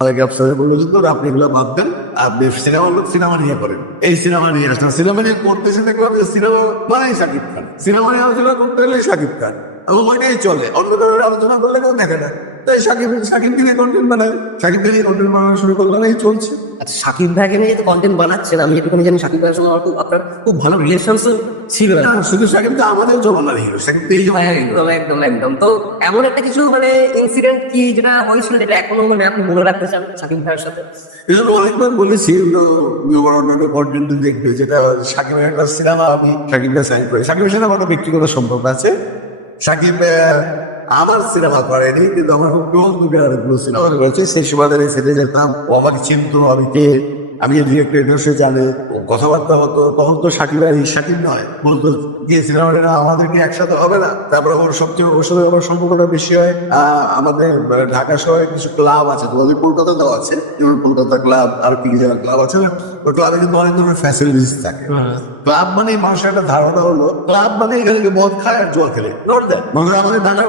অনেকে আপনাদের বললো যে তোর আপনি এগুলো বাদ দেন, আপনি সিনেমা নিয়ে করেন, এই সিনেমা নিয়ে আসেন। সিনেমা নিয়ে করতেছে দেখলাম যে সিনেমা মানে শাকিব খান, সিনেমা নিয়ে আলোচনা করতে গেলে শাকিব খান এবং ওইটাই চলে, অন্য কারোর আলোচনা করলে কেউ দেখে না। তাই সাকিবকে নিয়ে কন্টেন্ট বানায়, সাকিবকে নিয়ে কন্টেন্ট বানানো শুরু করলাম, এই চলছে। আচ্ছা, সাকিব ভাইকে নিয়ে তো কন্টেন্ট বানাচ্ছেন, আমি যেটুকুনি জানি সাকিব ভাইয়ের সঙ্গে আপনার খুব ভালো রিলেশনশিপ ছিল। না, শুধু সাকিব তো আমাদের জমানার হিরো, সাকিব তো এই হ্যাঁ, একদম একদম একদম। তো এমন একটা কিছু মানে ইনসিডেন্ট কি যেটা হয়েছিল যেটা এখনো মানে আপনি মনে রাখতে চান সাকিব ভাইয়ের সাথে? এই জন্য অনেকবার বলেছি কন্টেন্ট দেখবে, যেটা সাকিবের একটা সিনেমা আমি সাকিবকে সাইন করি। সাকিবের সাথে আমার একটা ব্যক্তিগত সম্পর্ক আছে। সাকিব আমার সিনেমা করেনি, কিন্তু আমার খুব ক্লোজ লোকের অনেকগুলো সিনেমা করেছে। সেই সুবাদে সেটে যেতাম, ও আমাকে চিনতো, আমি কে, আমি ডিরেক্টর সে জানে, ও কথাবার্তা হতো। তখন তো সাকিব আর সাকিব নয়, বলতো যে সিনেমাটা আমাদেরকে একসাথে হবে না। তারপরে ওর সবচেয়ে ওর সাথে আমার সম্পর্কটা বেশি হয়। আমাদের ঢাকা শহরে কিছু ক্লাব আছে, তোমাদের কলকাতাতেও আছে, যেমন কলকাতা ক্লাব আর কি যারা ক্লাব আছে, ওই ক্লাবে কিন্তু অনেক ধরনের ফ্যাসিলিটিস থাকে। ক্লাব মানে মানুষের একটা ধারণা হলো ক্লাব মানে এখানে মদ খায় আর জল খেলে, আমাদের ঢাকা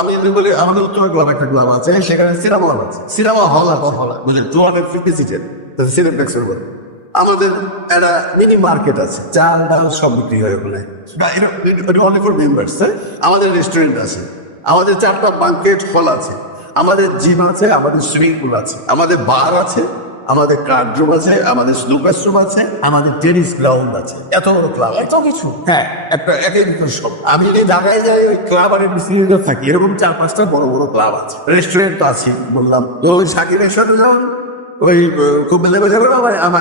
আমি এমনি বলি আমাদের উত্তর ক্লাব একটা ক্লাব আছে, সেখানে সিনেমা হল আছে, সিনেমা হল আছে, বুঝলেন, 250 সিটের সিনেপ্লেক্সের উপর। আমাদের একটা মিনি মার্কেট আছে, চাল ডাল সব বিক্রি হয় ওখানে, অনলি ফর মেম্বার্স। আমাদের রেস্টুরেন্ট আছে, আমাদের 4টা বাঙ্কেট হল আছে, আমাদের জিম আছে, আমাদের সুইমিং পুল আছে, আমাদের বার আছে, আমাদের কার্ড রুম আছে, আমাদের স্নুকার রুম আছে, আমাদের টেনিস গ্রাউন্ড আছে। এত বড় ক্লাব, এত কিছু। হ্যাঁ, একটা একের ভিতর সব। আমি যদি ঢাকায় যাই, ওই ক্লাব আর বিসিতে থাকি, এরকম 4-5টা বড় বড় ক্লাব আছে, রেস্টুরেন্ট তো আছে বললাম। তো ওই সাকিবের সাথে যেমন ওই খুব বেলে বেজাবে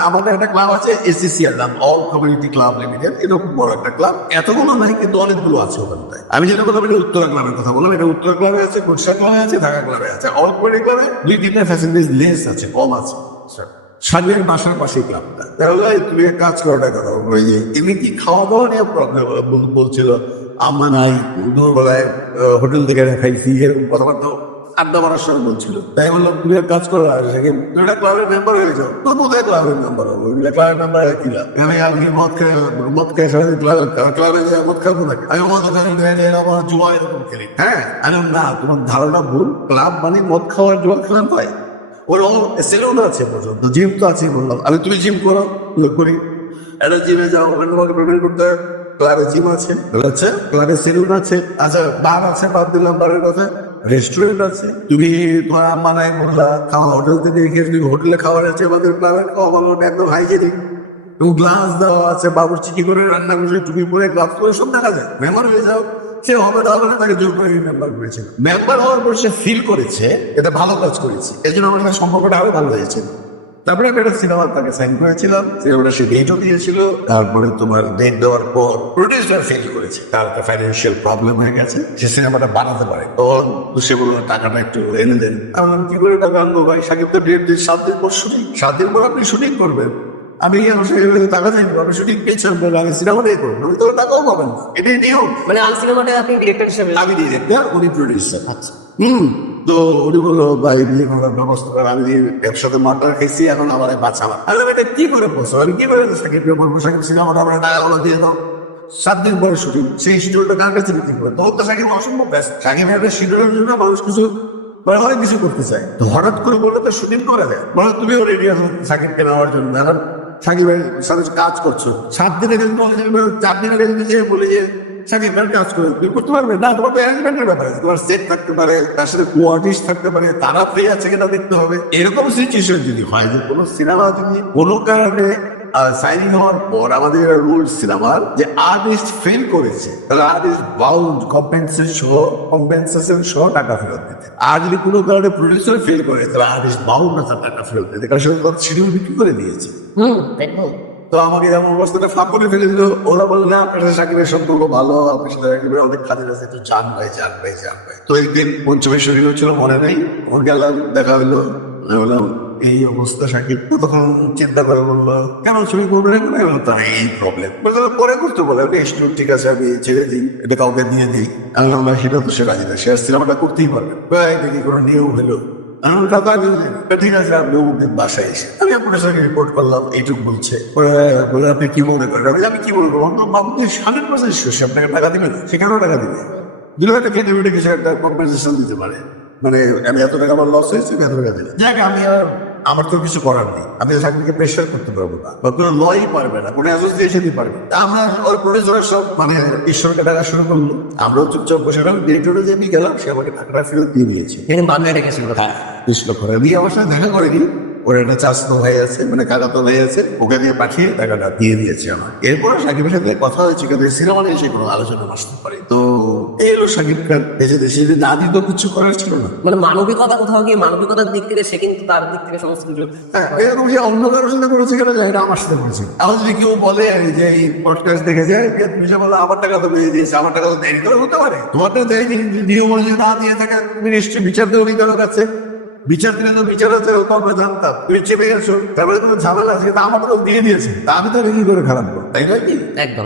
আমাদের একটা ক্লাব আছে, এসিসিআর নাম, অল কমিউনিটি ক্লাব লিমিটেড। এরকম বড় একটা ক্লাব, এতগুলো নাই কিন্তু অনেকগুলো আছে ওখানটায়। আমি যেটা কথা বলি উত্তরা ক্লাবের কথা বললাম, এটা উত্তরা ক্লাবে আছে, গুলশান ক্লাবে আছে, ঢাকা ক্লাবে আছে। অল কমিউনিটি ক্লাবে 2-3টা ফ্যাসিলিটিস লেস আছে, কম আছে। সামনের বাসার পাশে ক্লাবটা। তাহলে তুমি এক কাজ করো, টাকা দাও, ওই যে এমনি কি খাওয়া দাওয়া নিয়ে প্রবলেম বলছিল, আমরা নাই দুপুরবেলায় হোটেল থেকে খাইছি, এরকম কথাবার্তা আড্ডা মারার সময় বলছিল। তাই বললাম তুমি এক কাজ করো, তুমি একটা ক্লাবের মেম্বার হয়ে যাও। তো কোথায় ক্লাবের মেম্বার হবো, ক্লাবের মেম্বার কি লাভ? আমি মদ খেয়ে ক্লাবে মদ খাবো নাকি? আমি মদ আমার জুয়া এরকম খেলি। হ্যাঁ, আমি না, তোমার ধারণা ভুল। ক্লাব মানে মদ খাওয়ার জুয়া খেলাম হয়, ওর সেলুন আছে পর্যন্ত, জিম তো আছে বললাম। আমি তুমি জিম করো, করি, একটা জিমে যাও, ওখানে তোমাকে পেমেন্ট করতে হবে। ক্লাবে জিম আছে, আচ্ছা, ক্লাবে সেলুন আছে, আচ্ছা, বার আছে, বাদ দিলাম বারের কথা, রেস্টুরেন্ট আছে। তুমি তোমার মানায় বললা খাওয়া হোটেল থেকে গিয়ে তুমি হোটেলে খাবার আছে, আমাদের ক্লাবের খাওয়া বানানো একদম হাইজেনিক, গ্লাস দেওয়া আছে, বাবুর্চি কি করে রান্না করলে তুমি পরে গ্লাস করে সব দেখা যায়। মেম্বার হয়ে যাও, সে হবে না, তাকে জোর করে মেম্বার করেছিল। মেম্বার হওয়ার পর সে ফিল করেছে এটা ভালো কাজ করেছে, এই জন্য আমার সম্পর্কটা আরো ভালো হয়েছে। তারপরে আমি একটা সিনেমা তাকে সাইন করেছিলাম, সিনেমাটা সে ডেটও দিয়েছিল। তারপরে তোমার ডেট দেওয়ার পর প্রডিউসার ফেল করেছে, তার একটা ফাইন্যান্সিয়াল প্রবলেম হয়ে গেছে, সে সিনেমাটা বানাতে পারে। তো সে বললো টাকাটা একটু এনে দেন। আমি কি করে টাকা আনবো ভাই, সাকিব তো ডেট দিয়ে 7 দিন পর শুটিং, 7 দিন পর আপনি শুটিং করবেন, আমি টাকা চাইবো, আমি শুটিং পেয়েছি, আমি সিনেমা দিয়ে করবো, আমি তো টাকাও পাবেন না, এটাই নিয়ম। মানে আল সিনেমাটা আপনি ডিরেক্টর হিসেবে? আমি ডিরেক্টর, উনি প্রডিউসার। আচ্ছা। তো উনি বললো ভাই বিয়ে করার ব্যবস্থা করে, আমি ব্যবসাতে মার্টার খেয়েছি, এখন আমার বাঁচালাম। আমি এটা কি করে বলছো, আমি কি করে সাকিবকে বলবো সাকিব সিনেমাটা আমরা টাকা দিয়ে দাও, 7 দিন পরে শুটিং, সেই শিডিউলটা কার কাছে বিক্রি করে? তখন তো সাকিব অসম্ভব ব্যস্ত, সাকিবের শিডিউলের জন্য মানুষ কিছু অনেক কিছু করতে চায়। তো হঠাৎ করে বললে তো শুটিং করে দেয়, বলো তুমিও রেডি আছো সাকিবকে নেওয়ার জন্য। এখন সাকিবের সাথে কাজ করছো, 7 দিনে কিন্তু 4 দিনে কিন্তু বলে যে সাকিব কাজ করে, তুমি করতে পারবে না, তোমার ম্যানেজমেন্টের ব্যাপার আছে, তোমার সেট থাকতে পারে, তার সাথে কোয়ার্টিস্ট থাকতে পারে, তারা ফ্রি আছে কিনা দেখতে হবে। এরকম সিচুয়েশন যদি হয় যে কোনো সিনেমা যদি কোনো কারণে সাইনিং হওয়ার পর আমাদের রুল সিনেমার যে আর্টিস্ট ফেল করেছে, তাহলে আর্টিস্ট বাউন্ড কম্পেনসেশন সহ টাকা ফেরত দিতে। আর যদি কোনো কারণে প্রডিউসার ফেল করে, তাহলে আর্টিস্ট বাউন্ড না তার টাকা ফেরত দিতে, কারণ সেটা শিডিউল বিক্রি করে দিয়েছে। একদম। তো আমাকে যেমন অবস্থাটা ফাঁক করে ফেলে দিল। ওরা বললো না আপনার সাথে সাকিবের সম্পর্ক ভালো, আপনার সাথে একেবারে অনেক কাজের আছে, একটু যান ভাই। তো একদিন পঞ্চমেশ্বরী হচ্ছিল, মনে নেই, ওর গেলাম, দেখা হলো, বললাম এই অবস্থা সাকিব। তখন চিন্তা করে বললো কেন ছবি করবে না, তাই এই প্রবলেম পরে করতে বলে, ঠিক আছে আমি ছেড়ে দিই, এটা কাউকে দিয়ে দিই। আমি বললাম সেটা তো সে রাজি না, সে সিনেমাটা করতেই পারবে, দেখি কোনো নিয়ম হলো। ঠিক আছে, আপনি অমুকের বাসায় এসে আমি আপনার সঙ্গে রিপোর্ট করলাম, এইটুকু বলছে। বলে আপনি কি মনে করেন? আমি কি বলবো, 100% শিওর আপনাকে টাকা দিবে না, সেখানেও টাকা দিবে, 2 লাখ টাকা কিছু একটা কম্পেনসেশন দিতে পারে। মানে আমি এত টাকা আমার লস হয়েছে, এত টাকা দিলে যাক, আমি আর আমার তো কিছু করার নেই, আমি সাকিবকে প্রেশার করতে পারবো না, বা কোনো লই পারবে না, কোনো অ্যাসোসিয়েশনই পারবে না। তা আমরা ওর প্রডিউসার সব মানে ঈশ্বরকে টাকা শুরু করলো, আমরাও চুপচাপ বসে থাকলাম। ডিরেক্টরে যে আমি গেলাম, সে আমাকে টাকাটা ফেরত দিয়ে দিয়েছে। এখানে বাংলায় রেখেছিল। হ্যাঁ, 20 লক্ষ টাকা দিয়ে আমার সাথে দেখা করেনি, ওর একটা চাষতো ভাই আছে, মানে কাকাতো ভাই আছে, ওকে দিয়ে পাঠিয়ে টাকাটা দিয়ে দিয়েছে আমার। এরপর সাকিবের সাথে কথা হয়েছে, কিন্তু সিনেমা নিয়ে সে কোনো আলোচনা আসতে পারে। তো এই হলো সাকিব খান, দেশে দেশে যদি না দিত কিছু করার ছিল না। মানে মানবিকতা কোথাও গিয়ে মানবিকতার দিক থেকে সে কিন্তু তার দিক থেকে সমস্ত কিছু। হ্যাঁ, এরকম যে অন্য কারোর সাথে করেছে কেন যায়, এটা আমার সাথে করেছে। আমার যদি কেউ বলে যে এই পডকাস্ট দেখে যায়, তুমি যে বলো আমার টাকা তো মেয়ে দিয়েছে, আমার টাকা তো দেরি করে হতে পারে, তোমার টাকা দেয়নি, নিয়ম অনুযায়ী না দিয়ে থাকে, তুমি নিশ্চয়ই বিচার দেবো বিচারক কাছে, বিচার দিলে তো বিচার আছে, ও তো আমরা জানতাম, তুমি চেপে গেছো, তারপরে কোনো ঝামেলা আছে, তা আমার তো দিয়ে দিয়েছে, তা আমি তো কি করে খারাপ করবো, তাই নয় কি? একদম।